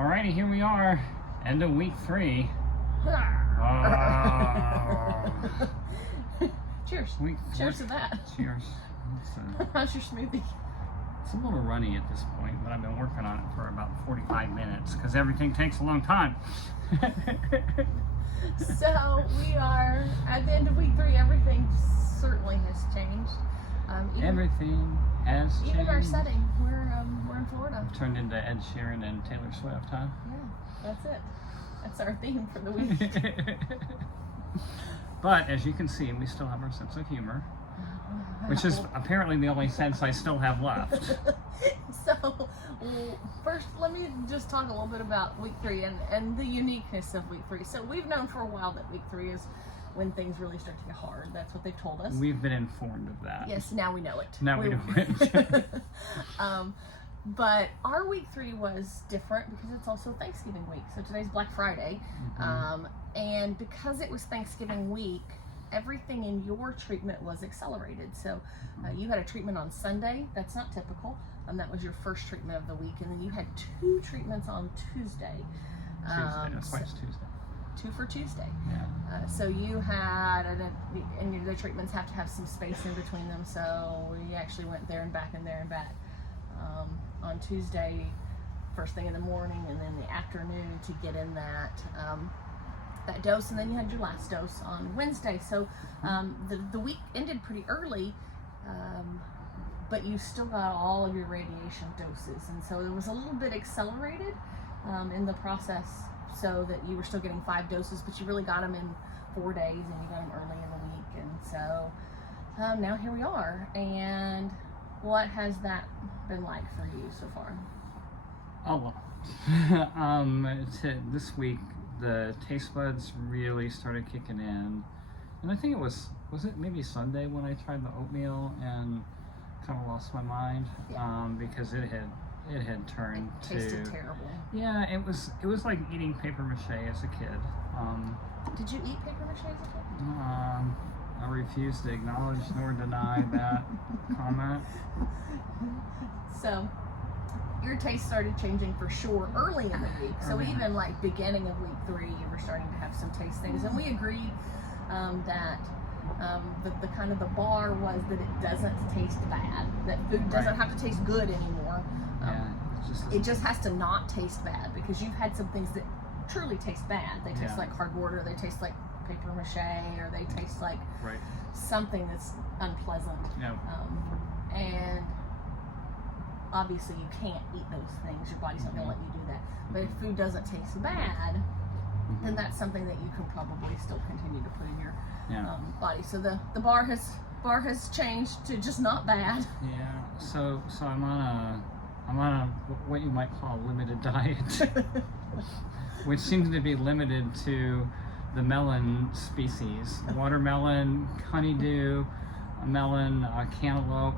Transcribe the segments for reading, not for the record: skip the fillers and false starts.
Alrighty, here we are, end of week 3. Cheers. Cheers to that. Cheers. How's your smoothie? It's a little runny at this point, but I've been working on it for about 45 minutes because everything takes a long time. So we are at the end of week 3. Everything certainly has changed. Everything has changed. Even our setting. We're in Florida. Turned into Ed Sheeran and Taylor Swift, huh? Yeah, that's it. That's our theme for the week. But as you can see, we still have our sense of humor, which is apparently the only sense I still have left. So, first, let me just talk a little bit about week 3 and the uniqueness of week 3. So, we've known for a while that week 3 is when things really start to get hard. That's what they've told us. We've been informed of that. Yes, now we know it. Now we know it. But our week 3 was different because it's also Thanksgiving week. So today's Black Friday. Mm-hmm. And because it was Thanksgiving week, everything in your treatment was accelerated. So you had a treatment on Sunday. That's not typical. That was your first treatment of the week. And then you had 2 treatments on Tuesday. That's why it's Tuesday. 2 for Tuesday. Yeah. So you had, and the treatments have to have some space in between them. So we actually went there and back and there and back. On Tuesday, first thing in the morning, and then the afternoon to get in that dose, and then you had your last dose on Wednesday. So the week ended pretty early, but you still got all of your radiation doses, and so it was a little bit accelerated in the process, so that you were still getting 5 doses, but you really got them in 4 days, and you got them early in the week, and so now here we are. And what has that been like for you so far? A lot. This week, the taste buds really started kicking in, and I think it was it maybe Sunday when I tried the oatmeal and kind of lost my mind. Yeah. Because it had turned it tasted terrible. Yeah, it was like eating paper mache as a kid. Did you eat paper mache as a kid? I refuse to acknowledge nor deny that comment. So, your taste started changing for sure early in the week. So even like beginning of week 3, you were starting to have some taste things. And we agreed that the kind of the bar was that it doesn't taste bad. That food doesn't have to taste good anymore. It just has to not taste bad, because you've had some things that truly taste bad. They taste like cardboard, or they taste like paper mache, or they taste like something that's unpleasant. Yeah. And obviously you can't eat those things. Your body's not going to let you do that. But if food doesn't taste bad, then that's something that you can probably still continue to put in your body. So the bar has changed to just not bad. Yeah. So I'm on a what you might call a limited diet, which seems to be limited to the melon species: watermelon, honeydew, melon, cantaloupe,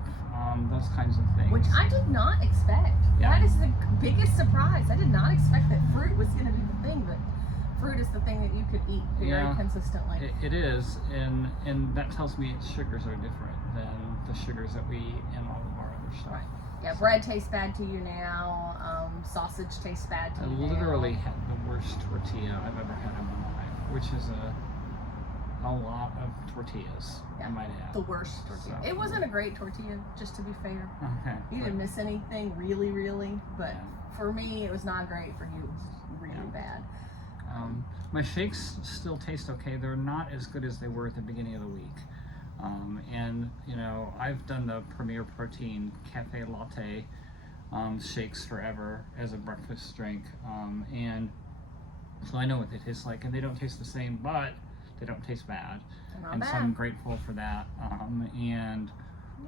those kinds of things. Which I did not expect. Yeah. That is the biggest surprise. I did not expect that fruit was going to be the thing, but fruit is the thing that you could eat very consistently. It is, and that tells me its sugars are different than the sugars that we eat in all of our other stuff. Right. Yeah, bread tastes bad to you now. Sausage tastes bad to you now. I literally had the worst tortilla I've ever had in my life, which is a lot of tortillas, I might add. The worst tortilla. So. It wasn't a great tortilla, just to be fair. Okay. You didn't miss anything, really, but for me, it was not great. For you, it was really bad. My shakes still taste okay. They're not as good as they were at the beginning of the week. And, I've done the Premier Protein Cafe Latte shakes forever as a breakfast drink. And so I know what they taste like, and they don't taste the same, but they don't taste bad. So I'm grateful for that. And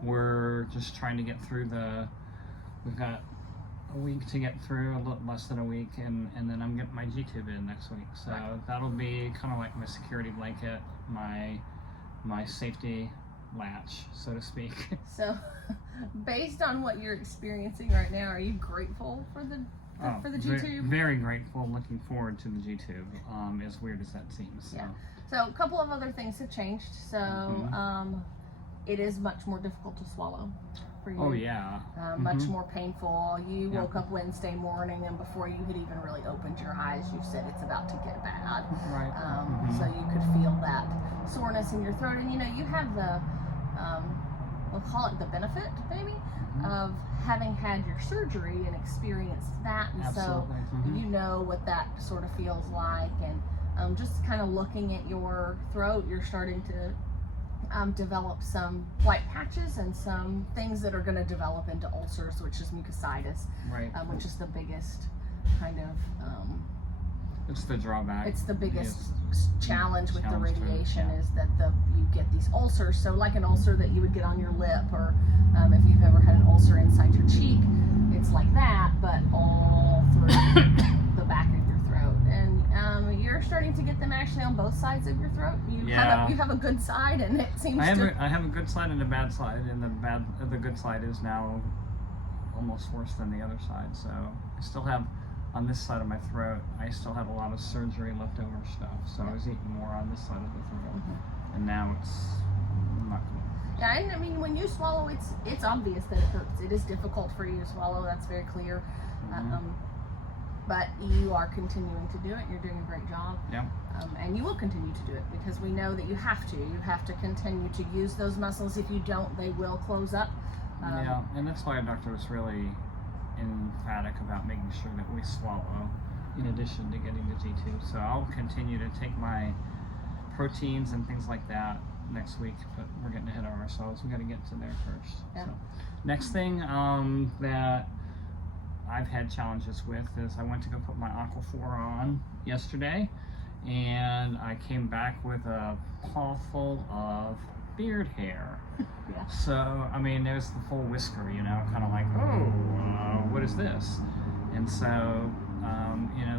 we're just trying to get through we've got a week to get through, a little less than a week, and then I'm getting my G-tube in next week. So that'll be kind of like my security blanket, my safety latch, so to speak. So, based on what you're experiencing right now, are you grateful for the G-tube? Very grateful. Looking forward to the G-tube. As weird as that seems. So. Yeah. So a couple of other things have changed. So it is much more difficult to swallow. for you. Oh yeah. Much more painful. You woke up Wednesday morning, and before you had even really opened your eyes, you said it's about to get bad. Right. So you could feel that soreness in your throat, and you have the, we'll call it the benefit, maybe, of having had your surgery and experienced that, and Absolutely. so you know what that sort of feels like, and just kind of looking at your throat, you're starting to develop some white patches and some things that are going to develop into ulcers, which is mucositis, Right. which is the biggest kind of It's the drawback. it's the biggest Yes. challenge with the Challenge to it, radiation yeah. is that you get these ulcers. So like an ulcer that you would get on your lip, or if you've ever had an ulcer inside your cheek, it's like that, but all through the back of your throat. And you're starting to get them actually on both sides of your throat. You have a good side, and it seems I have a good side and a bad side, and the good side is now almost worse than the other side. So I still have, on this side of my throat, I still have a lot of surgery leftover stuff. So I was eating more on this side of the throat, and now it's not good. Yeah, and I mean, when you swallow, it's obvious that it hurts. It is difficult for you to swallow. That's very clear. But you are continuing to do it. You're doing a great job. Yeah. And you will continue to do it, because we know that you have to. You have to continue to use those muscles. If you don't, they will close up. Yeah, and that's why our doctor was really emphatic about making sure that we swallow in addition to getting the G2. So I'll continue to take my proteins and things like that next week, but we're getting ahead of ourselves. We got to get to there first. Yeah. So, next thing that I've had challenges with is I went to go put my Aquaphor on yesterday, and I came back with a paw full of beard hair. Yeah. So, I mean, there's the full whisker, kind of like, what is this? And so,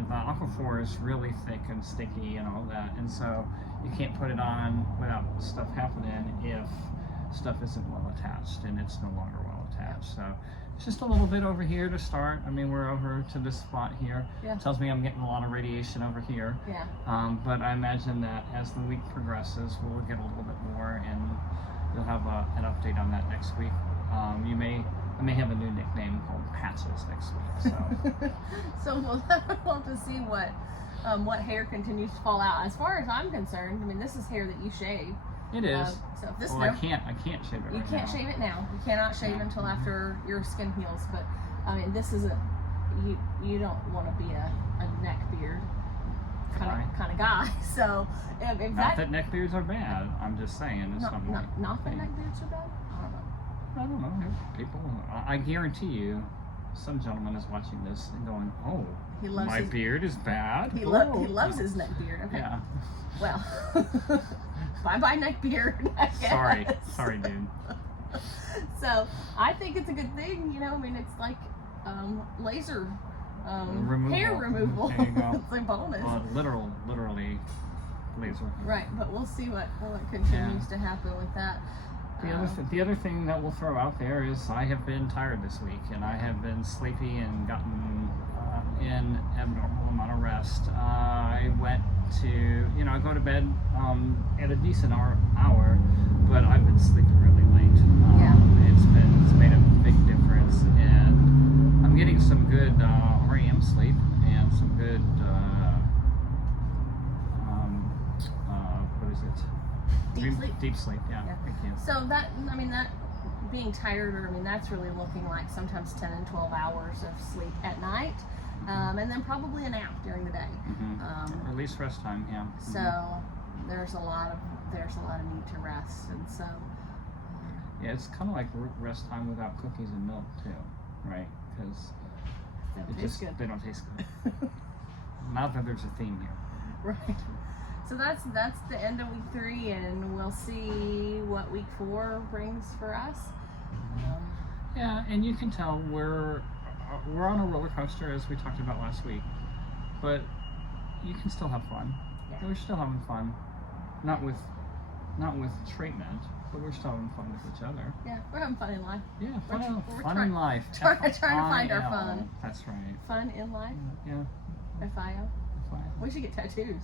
the Aquaphor is really thick and sticky and all that, and so you can't put it on without stuff happening if stuff isn't well attached, and it's no longer well attached. So it's just a little bit over here to start. I mean, we're over to this spot here. Yeah. Tells me I'm getting a lot of radiation over here. Yeah. But I imagine that as the week progresses, we'll get a little bit more, and you'll have an update on that next week. I may have a new nickname called Patches next week. So, So we'll have to see what hair continues to fall out. As far as I'm concerned, I mean, this is hair that you shave. it is. So if this Well, I can't shave it. you right can't now. shave it now. You cannot shave until after your skin heals. But I mean, this is you don't want to be a neck beard kind of guy. So if Not that neck beards are bad. I'm just saying it's not that neck beards are bad. I don't know. People, I guarantee you, some gentleman is watching this and going, "Oh, He loves my his beard is bad." He loves his neck beard. Okay. Yeah. Well, bye neck beard. I guess. Sorry, dude. So I think it's a good thing. I mean, it's like laser Removal. hair removal. There you go. It's a bonus. Literally, laser. Right, but we'll see what continues to happen with that. The other thing that we'll throw out there is I have been tired this week, and I have been sleepy and gotten in abnormal amount of rest. I went to, I go to bed at a decent hour, but I've been sleeping really late. It's made a big difference, and I'm getting some good REM sleep and some good what is it? Deep sleep, yeah. Thank you. So that being tired, that's really looking like sometimes 10 and 12 hours of sleep at night, and then probably a nap during the day. Or at least rest time, yeah. So there's a lot of need to rest, and so yeah, it's kind of like rest time without cookies and milk too, right? Because they don't taste good. Not that there's a theme here. Right. So that's the end of week 3, and we'll see what week 4 brings for us. Yeah, and you can tell we're on a roller coaster, as we talked about last week, but you can still have fun. Yeah. We're still having fun, not with treatment, but we're still having fun with each other. Yeah, we're having fun in life. Yeah, We're fun in life. Trying to find our fun. That's right. Fun in life. Yeah. FIO. FIO. We should get tattoos.